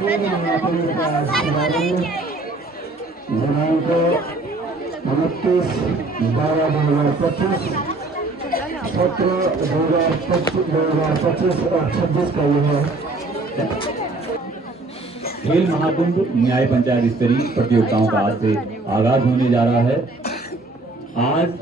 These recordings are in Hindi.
दिनांक 29/12/2025 सत्र 2025 और 26 का यह है। खेल महाकुंभ न्याय पंचायत स्तरीय प्रतियोगिताओं का आज से आगाज होने जा रहा है। आज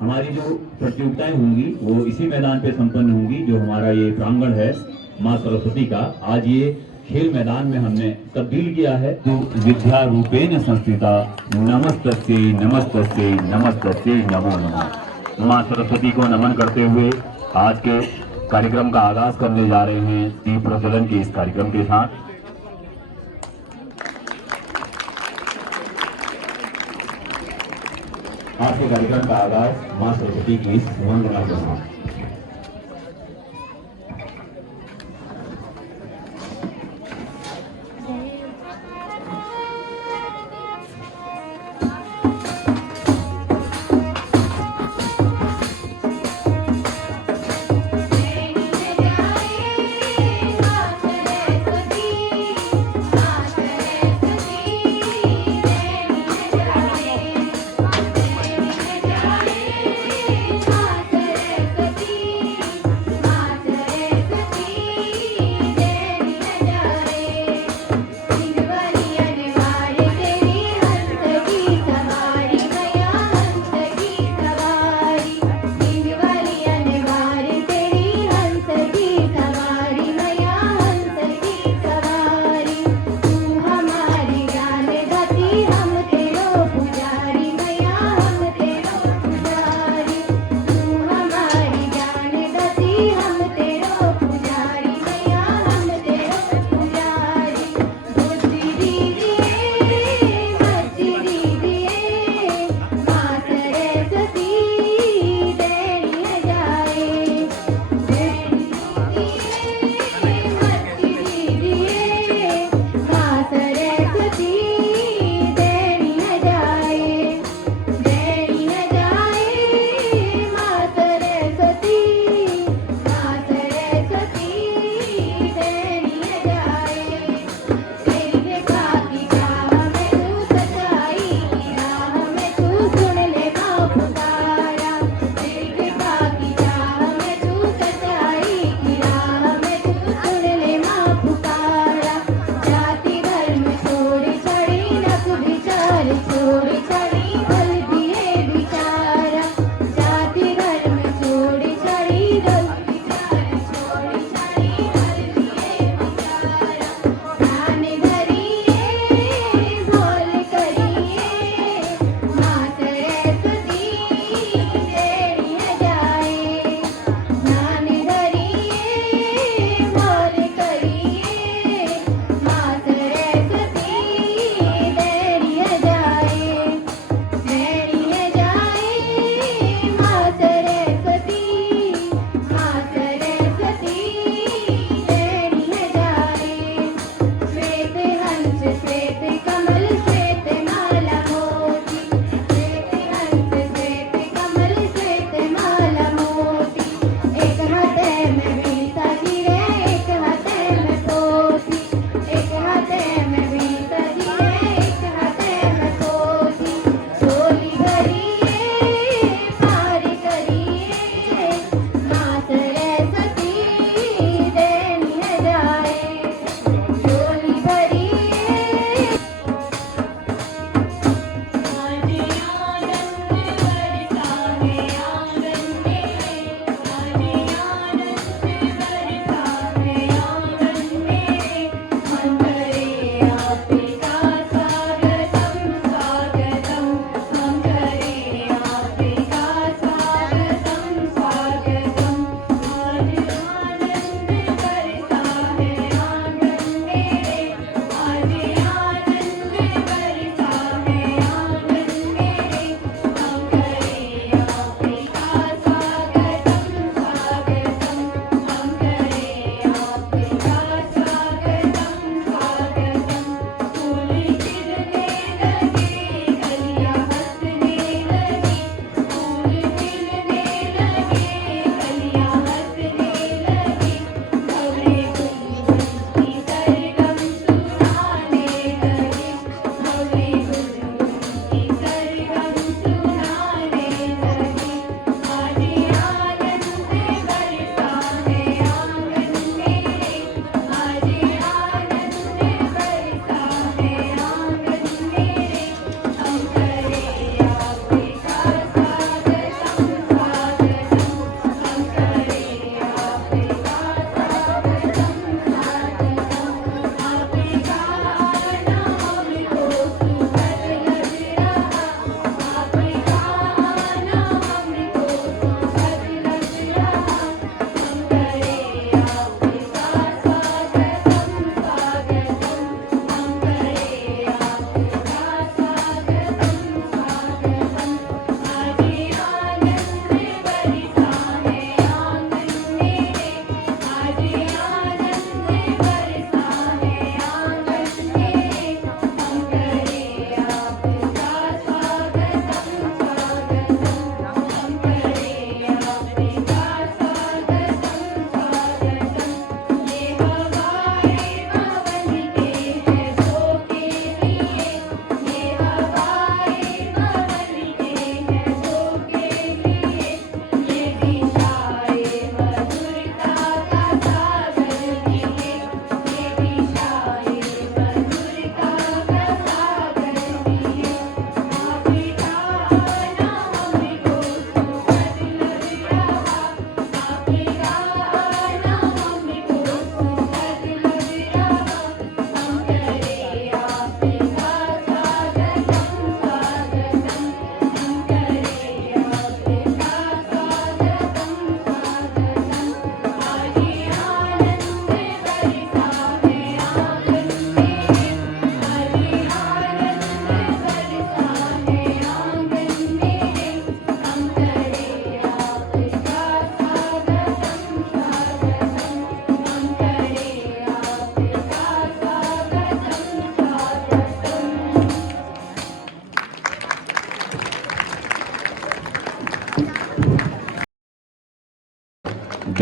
हमारी जो प्रतियोगिताएं होंगी वो इसी मैदान पे संपन्न होंगी जो हमारा ये प्रांगण है मां सरस्वती का। आज ये खेल मैदान में हमने तब्दील किया है। तो विद्या रूपेण संस्थिता नमस्तस्यै नमस्तस्यै नमस्तस्यै नमो नमः। मां सरस्वती को नमन करते हुए आज के कार्यक्रम का आगाज करने जा रहे हैं दीप प्रज्वलन के इस कार्यक्रम के साथ। आज के कार्यक्रम का आगाज मां सरस्वती की इस वंदना के साथ।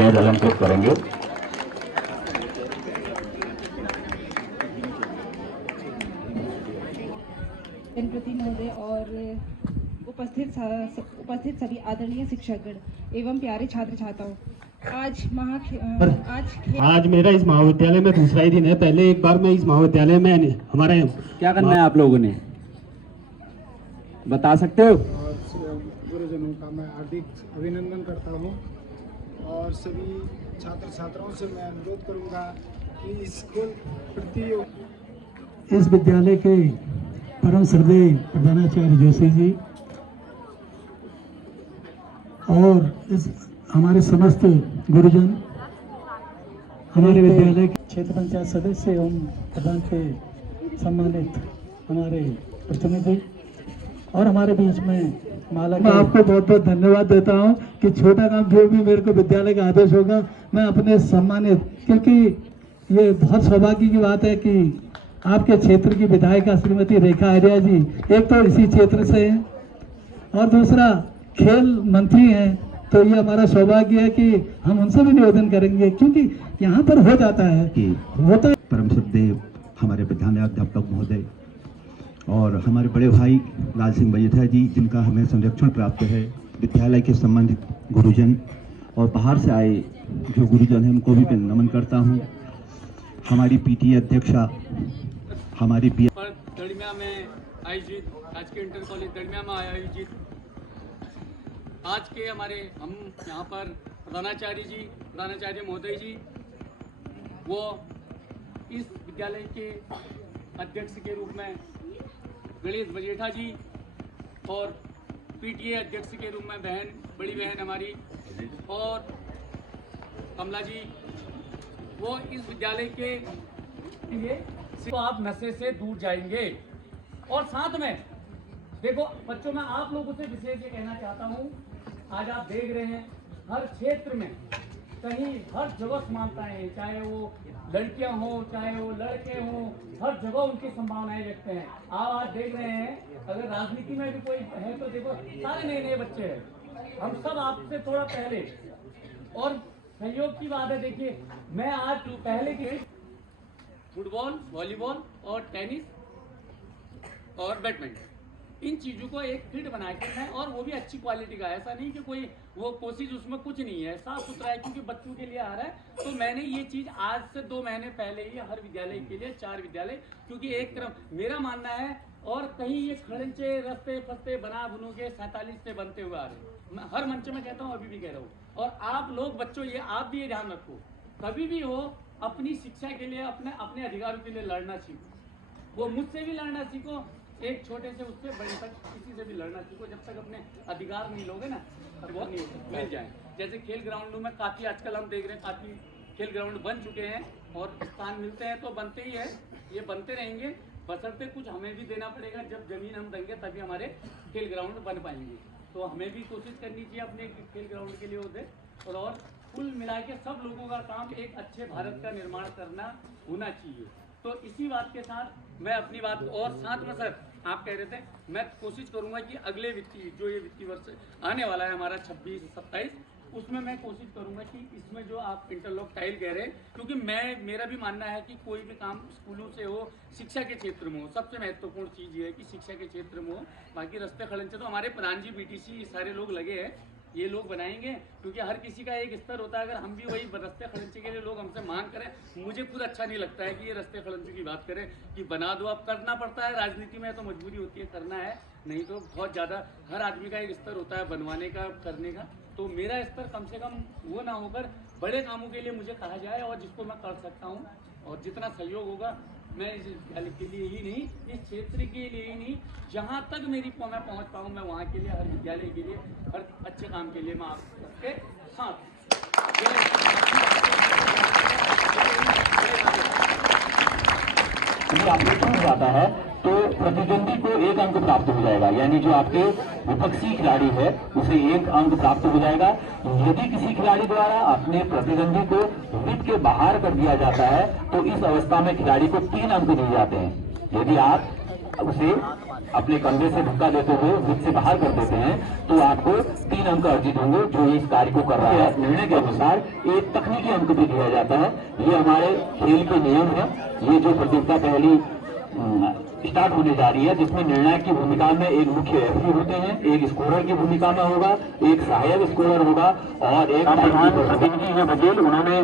गैर अलंकृत करेंगे। जनप्रति महोदय और उपस्थित सभी आदरणीय शिक्षकगण एवं प्यारे छात्र छात्राओं, आज मेरा इस महाविद्यालय में दूसरा ही दिन है। पहले एक बार मैं इस महाविद्यालय में हमारे क्या करना है आप लोगों ने बता सकते हो? गुरुजनों का मैं हार्दिक अभिनंदन करता हूं और सभी छात्र छात्राओं से मैं अनुरोध करूंगा कि स्कूल प्रति इस विद्यालय के परम श्रद्धेय प्रधानाचार्य जोशी जी और इस हमारे समस्त गुरुजन, हमारे विद्यालय के क्षेत्र पंचायत सदस्य एवं प्रधान के सम्मानित हमारे प्रतिनिधि और हमारे बीच में माला, मैं आपको बहुत बहुत धन्यवाद देता हूं कि छोटा काम जो भी मेरे को विद्यालय का आदेश होगा मैं अपने सम्मानित, क्योंकि ये बहुत सौभाग्य की बात है कि आपके क्षेत्र की विधायिका श्रीमती रेखा आर्या जी एक तो इसी क्षेत्र से हैं और दूसरा खेल मंत्री हैं, तो ये हमारा सौभाग्य है कि हम उनसे भी निवेदन करेंगे, क्योंकि यहाँ पर हो जाता है कि होता है। परम श्रद्धेय हमारे प्रधानाध्यापक महोदय और हमारे बड़े भाई लाल सिंह मजीठा जी, जिनका हमें संरक्षण प्राप्त है, विद्यालय के संबंधित गुरुजन और बाहर से आए जो गुरुजन हैं उनको भी मैं नमन करता हूँ। हमारी पीटीए अध्यक्षा, हमारी दड़िया में आयोजित राजकीय इंटर कॉलेज दड़िया में आयोजित आज के हम यहाँ पर प्रधानाचार्य महोदय जी, वो इस विद्यालय के अध्यक्ष के रूप में गणेश मजेठा जी और पीटीए अध्यक्ष के रूप में बड़ी बहन हमारी और कमला जी, वो इस विद्यालय के लिए तो आप नशे से दूर जाएंगे। और साथ में देखो बच्चों, मैं आप लोगों से विशेष ये कहना चाहता हूँ, आज आप देख रहे हैं हर क्षेत्र में कहीं हर जगह समानताएं हैं, चाहे वो लड़कियां हो चाहे वो लड़के हों, हर जगह उनकी संभावनाएं व्यक्त हैं। आप आज देख रहे हैं अगर राजनीति में भी कोई है तो देखो सारे नए नए बच्चे हैं, हम सब आपसे थोड़ा पहले। और सहयोग की बात है, देखिए मैं आज पहले की फुटबॉल, वॉलीबॉल और टेनिस और बैडमिंटन, इन चीज़ों को एक फिट बना के है और वो भी अच्छी क्वालिटी का। ऐसा नहीं कि कोई वो कोशिश उसमें कुछ नहीं है, साफ सुथरा है, क्योंकि बच्चों के लिए आ रहा है। तो मैंने ये चीज़ आज से 2 महीने पहले ही हर विद्यालय के लिए 4 विद्यालय, क्योंकि एक तरफ मेरा मानना है और कहीं ये खड़ंचे रस्ते फस्ते बना बुनू के 47 से बनते हुए आ रहे हैं। मैं हर मंच में कहता हूँ, अभी भी कह रहा हूँ। और आप लोग बच्चों, ये आप भी ये ध्यान रखो, कभी भी हो अपनी शिक्षा के लिए अपने अधिकारों के लिए लड़ना सीखो। वो मुझसे भी लड़ना सीखो, एक छोटे से उससे बड़े तक किसी से भी लड़ना सीखो। जब तक अपने अधिकार नहीं लोगे ना तब वो नहीं मिल जाए। जैसे खेल ग्राउंडों में काफ़ी आजकल हम देख रहे हैं, काफ़ी खेल ग्राउंड बन चुके हैं और स्थान मिलते हैं तो बनते ही है, ये बनते रहेंगे, बशर्ते कुछ हमें भी देना पड़ेगा। जब जमीन हम देंगे तभी हमारे खेल ग्राउंड बन पाएंगे। तो हमें भी कोशिश करनी चाहिए अपने खेल ग्राउंड के लिए उसे। और कुल मिला के सब लोगों का काम एक अच्छे भारत का निर्माण करना होना चाहिए। तो इसी बात के साथ मैं अपनी बात, और साथ में सर आप कह रहे थे, मैं कोशिश करूंगा कि अगले वित्तीय वर्ष आने वाला है हमारा 26-27, उसमें मैं कोशिश करूंगा कि इसमें जो आप इंटरलॉक टाइल कह रहे हैं, क्योंकि मेरा भी मानना है कि कोई भी काम स्कूलों से हो, शिक्षा के क्षेत्र में हो, सबसे महत्वपूर्ण चीज़ ये है कि शिक्षा के क्षेत्र में हो। बाकी रास्ते खड़ंचे तो हमारे प्रधान जी, बीटीसी सारे लोग लगे हैं, ये लोग बनाएंगे, क्योंकि हर किसी का एक स्तर होता है। अगर हम भी वही रास्ते खड़ंचे के लिए लोग हमसे मांग करें, मुझे खुद अच्छा नहीं लगता है कि ये रास्ते खड़ंचे की बात करें कि बना दो। अब करना पड़ता है, राजनीति में तो मजबूरी होती है, करना है, नहीं तो बहुत ज़्यादा हर आदमी का एक स्तर होता है बनवाने का, करने का। तो मेरा स्तर कम से कम वो ना होकर बड़े कामों के लिए मुझे कहा जाए और जिसको मैं कर सकता हूँ, और जितना सहयोग होगा मैं इस विद्यालय के लिए ही नहीं, इस क्षेत्र के लिए ही नहीं, जहाँ तक मैं पहुँच पाऊँ, मैं वहाँ के लिए, हर विद्यालय के लिए, हर अच्छे काम के लिए मैं आपके साथ। आपको छूट जाता है तो प्रतिद्वंदी को 1 अंक प्राप्त हो जाएगा, यानी जो आपके विपक्षी खिलाड़ी है उसे 1 अंक प्राप्त हो जाएगा। यदि किसी खिलाड़ी द्वारा अपने प्रतिद्वंदी को विकेट के बाहर कर दिया जाता है तो इस अवस्था में खिलाड़ी को 3 अंक दिए जाते हैं। यदि आप उसे अपने कंधे से धक्का देते हुए वृत्त से बाहर कर देते हैं तो आपको 3 अंक अर्जित होंगे जो इस कार्य को कर रहा है। निर्णय के अनुसार एक तकनीकी अंक भी दिया जाता है। ये हमारे खेल के नियम है। ये जो प्रतियोगिता पहली स्टार्ट होने जा रही है, जिसमें निर्णायक की भूमिका में एक मुख्य रेफरी होते हैं, एक स्कोरर की भूमिका में होगा, एक सहायक स्कोरर होगा और एक प्रधान प्रतिनिधि है बघेल। उन्होंने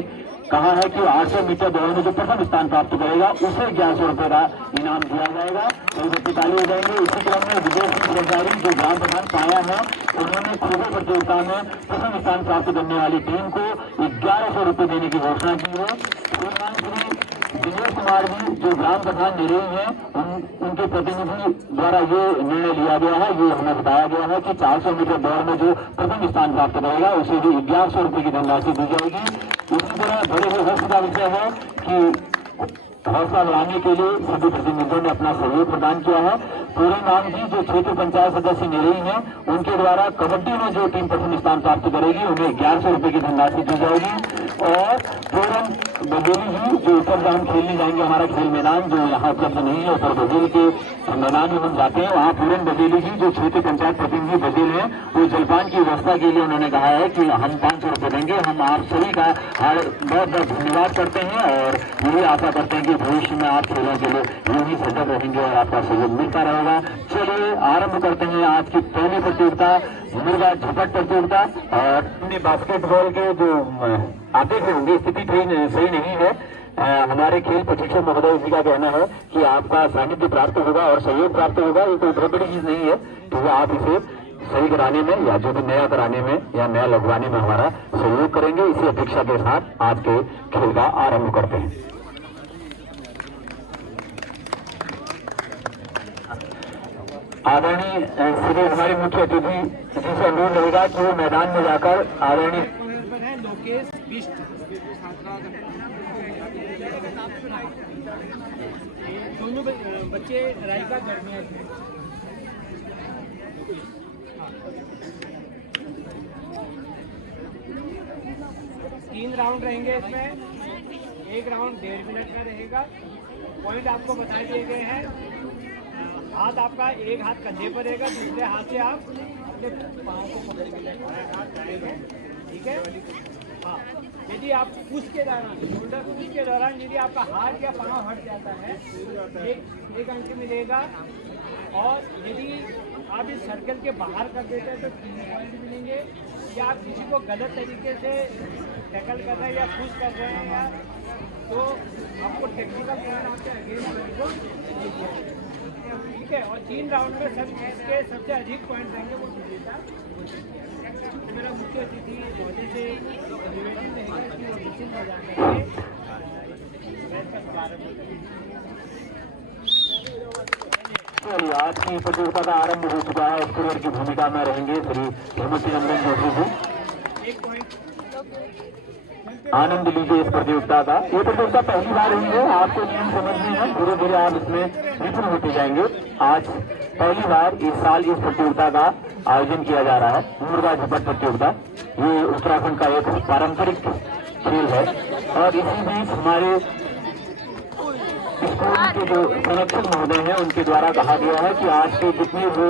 कहा है कि 800 मीटर दौड़ में जो प्रथम स्थान प्राप्त करेगा उसे 1100 रुपए का इनाम दिया जाएगा। कई बच्चे ताली हो जाएंगे। इसी क्रम में विजय सिंह सरकारी जो ग्राम प्रधान पाया है, उन्होंने खो खो प्रतियोगिता में प्रथम स्थान प्राप्त करने वाली टीम को 1100 रुपए देने की घोषणा की है। दिनेश कुमार जी जो ग्राम प्रधान निरीह हैं, उनके प्रतिनिधि द्वारा ये निर्णय लिया गया है। ये हमें बताया गया है कि 400 मीटर दौड़ में जो प्रथम स्थान प्राप्त करेगा उसे भी 1100 रुपए की धनराशि दी जाएगी। इसी तरह बड़े ही हर्ष का विषय है कि हौसला बढ़ाने के लिए सभी प्रतिनिधियों ने अपना सहयोग प्रदान किया है। पूरे नाम जी जो क्षेत्र पंचायत सदस्य निरीह हैं, उनके द्वारा कबड्डी में जो टीम प्रथम स्थान प्राप्त करेगी उन्हें 1100 रुपए की धनराशि दी जाएगी। और पूरन बघेली जी जो ऊपर हम खेलने जाएंगे, हमारा खेल मैदान जो यहाँ उपलब्ध नहीं है, ऊपर बघेली के मैदान में हम जाते हैं, वहाँ पूरन बघेली जी जो क्षेत्र पंचायत प्रतिनिधि बघेल हैं, वो जलपान की व्यवस्था के लिए उन्होंने कहा है कि हम 500 रुपए देंगे। हम आप सभी का बहुत बहुत धन्यवाद करते हैं और यही आशा करते हैं कि भविष्य में आप खेलों के लिए यूं ही सजग रहेंगे और आपका सहयोग मिलता रहेगा। चलिए आरंभ करते हैं आज की पहली प्रतियोगिता, मुर्गा झपट प्रतियोगिता। और हमने बास्केटबॉल के जो आते थे होंगे, स्थिति सही नहीं है। हमारे खेल प्रशिक्षक महोदय जी का कहना है कि आपका सानिध्य प्राप्त होगा और सहयोग प्राप्त होगा। ये कोई बहुत बड़ी चीज नहीं है, तो आप इसे सही कराने में या जो भी नया कराने में या नया लगवाने में हमारा सहयोग करेंगे। इसी अपेक्षा के साथ आज के खेल का आरंभ करते हैं। आदरणीय श्री हमारे मुख्य अतिथि जी से अनुरोध रहेगा कि वो मैदान में जाकर आदरणीय लोकेश बिष्ट दोनों बच्चे रायका गर्मिया थे। 3 राउंड रहेंगे इसमें। एक राउंड 1.5 मिनट का रहेगा। पॉइंट आपको बता दिए गए हैं। हाथ आपका एक हाथ कंधे पर रहेगा, दूसरे हाथ से आप अपने पाँव को पकड़ के लेंगे, ठीक है। हाँ, यदि आप पुश के दौरान, शोल्डर पुश के दौरान यदि आपका हाथ या पाँव हट जाता है, एक अंक मिलेगा। और यदि आप इस सर्कल के बाहर कर देते हैं तो 3 पॉइंट मिलेंगे। या आप किसी को गलत तरीके से टैकल कर रहे हैं या पुश कर रहे हैं या तो आपको टेक्निकल पॉइंट आपके अगेंस्ट, ठीक है। और 3 राउंड में के सबसे अधिक पॉइंट रहेंगे वो विजेता। मेरा मुख्य अतिथि महोदय से निवेदन रहेगा कि वो निश्चित हो जाएंगे। आज की प्रतियोगिता का आरंभ हो चुका है। स्कोरर की भूमिका में रहेंगे श्री हेमंत नंदन जोशी जी। आनंद लीजिए इस प्रतियोगिता का। ये प्रतियोगिता पहली बार हुई है, आपको नियम समझने हैं, धीरे धीरे आप इसमें निपुण होते जाएंगे। आज पहली बार इस साल इस प्रतियोगिता का आयोजन किया जा रहा है, मुर्गा झपट प्रतियोगिता। ये उत्तराखंड का एक पारंपरिक खेल है। और इसी बीच हमारे स्कूल के जो संरक्षक महोदय हैं, उनके द्वारा कहा गया है कि आज के जितने भी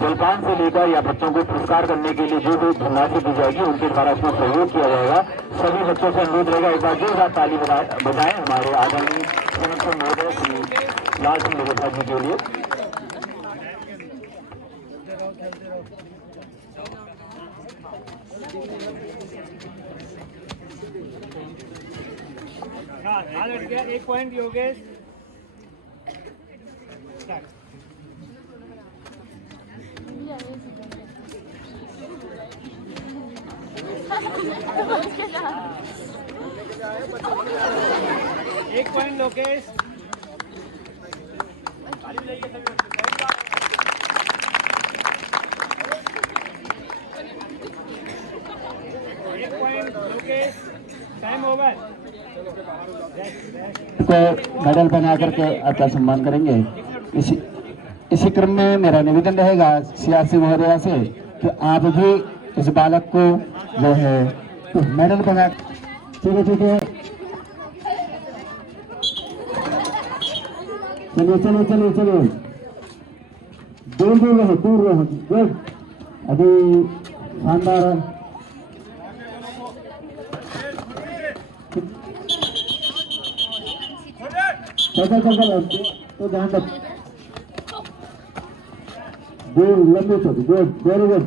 जलपान से लेकर या बच्चों को पुरस्कार करने के लिए जो भी धनराशि दी जाएगी, उनके द्वारा इसमें सहयोग किया जाएगा। सभी बच्चों से अनुरोध रहेगा एक बार जोरदार ताली बजाएं हमारे आदरणीय संरक्षक महोदय श्री लाल सिंह मगोथा जी के लिए। एक पॉइंट योगेश। एक पॉइंट लोकेश। एक पॉइंट लोकेश। Time over. को मेडल बना करके आपका सम्मान करेंगे। इसी क्रम में मेरा निवेदन रहेगा सियासी महोदया से कि आप भी इस बालक को जो है मेडल बना। ठीक है चलिए चलिए चलिए। दूर रहो गुड। अभी शानदार चल तो ध्यान रख। दूर लंबी छोटी गुड वेरी गुड।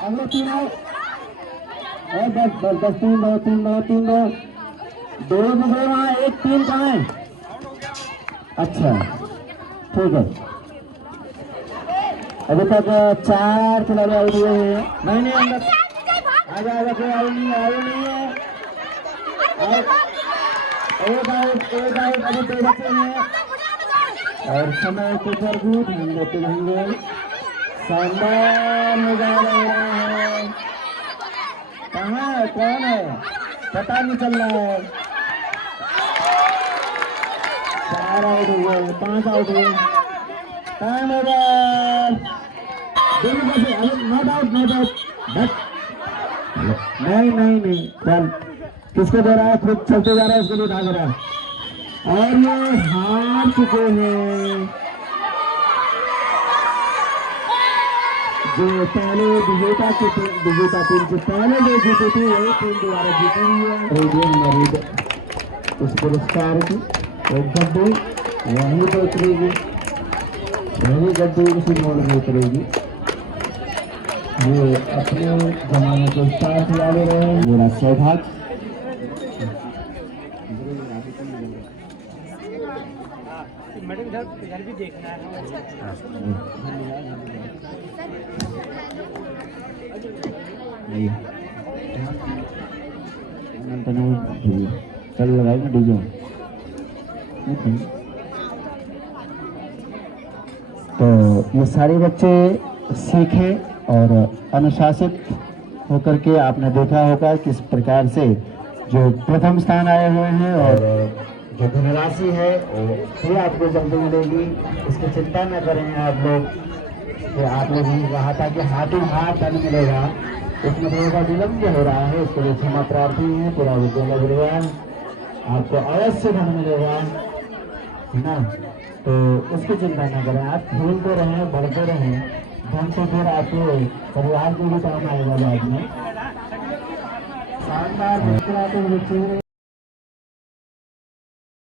अगले तीन आओ और बस तीन दो दो वहाँ एक तीन कहाँ है? अच्छा ठीक है। अभी तक 4 खिलाड़ी आउट हुए हैं। नहीं अंदर आगे कोई आउट नहीं है। एक आउट अभी 2 बच्चे हैं और समय के ऊपर ध्यान देते रहेंगे। शानदार नजारा हो रहा है। कहाँ है कौन है पता नहीं चल रहा है। 4 आउट हुए 5 आउट हुए। Time over. नॉट आउट नहीं चल किसको दे रहा है? खुद चलते जा रहा है उसको भी उठा दे रहा है और ये हार चुके हैं। जो पहले विजेता टीम से पहले जो जीती थी वही टीम दोबारा जीती हुई है। उस पुरस्कार की एक गड्डी वहीं पर उतरेगी, वही गड्डी उसी मोड़ में उतरेगी। ये अपने जमाने को स्टार खिला ले रहे हैं। मेरा सौभाग्य मैडम इधर भी देखना है। चल लगाएगा डीजे। तो ये सारे बच्चे सीखे और अनुशासित होकर के आपने देखा होगा किस प्रकार से जो प्रथम स्थान आए हुए हैं और जो धनराशि है वो आपको जल्दी मिलेगी। इसकी चिंता न करें आप लोग कि आप लोग ने कहा था कि हाथों हाथ धन मिलेगा, उसमें थोड़ा सा विलम्ब हो रहा है। इसके लिए क्षमा प्रार्थी है पूरा विद्यालय परिवार। आपको अवश्य धन मिलेगा है ना। तो उसकी चिंता न करें, आप खेलते रहें बढ़ते रहें। धन से फिर आपके परिवार को भी काम आएगा बाद में। शानदार मुस्कुराते हुए चेहरे